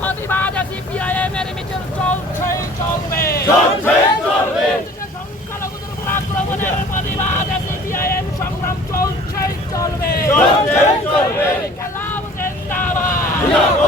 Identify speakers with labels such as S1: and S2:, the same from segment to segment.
S1: প্রতিবাদে সিপিআইএম এর মিছিল চলছে চলবে। চলছে চলবে। সংখ্যালঘুদের উপর
S2: আক্রমণের প্রতিবাদে সিপিআইএম সংগ্রাম চলছে চলবে। চলছে চলবে। খেলাও জিন্দাবাদ।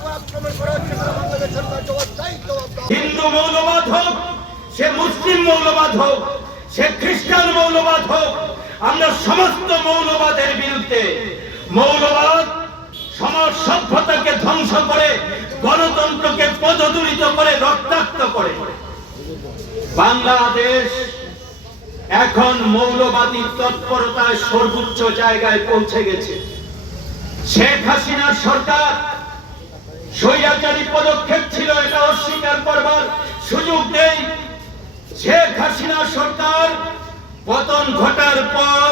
S3: হিন্দু মৌলবাদ হোক, সে মুসলিম মৌলবাদ হোক, সে খ্রিস্টান মৌলবাদ হোক, আমরা সমস্ত মৌলবাদের বিরুদ্ধে মৌলবাদ, সমাজ সভ্যতাকে ধ্বংস করে, গণতন্ত্রকে পদদূরিত করে, রক্তাক্ত করে। বাংলাদেশ এখন মৌলবাদী তৎপরতায় সর্বোচ্চ জায়গায় পৌঁছে গেছে। শেখ হাসিনার সরকার স্বৈরাচারী পদক্ষেপ ছিল, এটা অস্বীকার করবার সুযোগ নেই। শেখ হাসিনা সরকার পতন ঘটার পর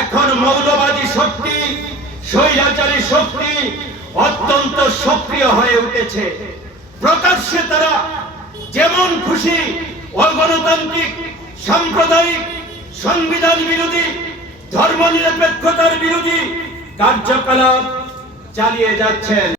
S3: এখন মৌলবাদী শক্তি, স্বৈরাচারী শক্তি অত্যন্ত সক্রিয় হয়ে উঠেছে। প্রকাশ্যে তারা যেমন খুশি অগণতান্ত্রিক, সাম্প্রদায়িক, সংবিধান বিরোধী, ধর্মনিরপেক্ষতার বিরোধী কার্যকলাপ চালিয়ে যাচ্ছেন।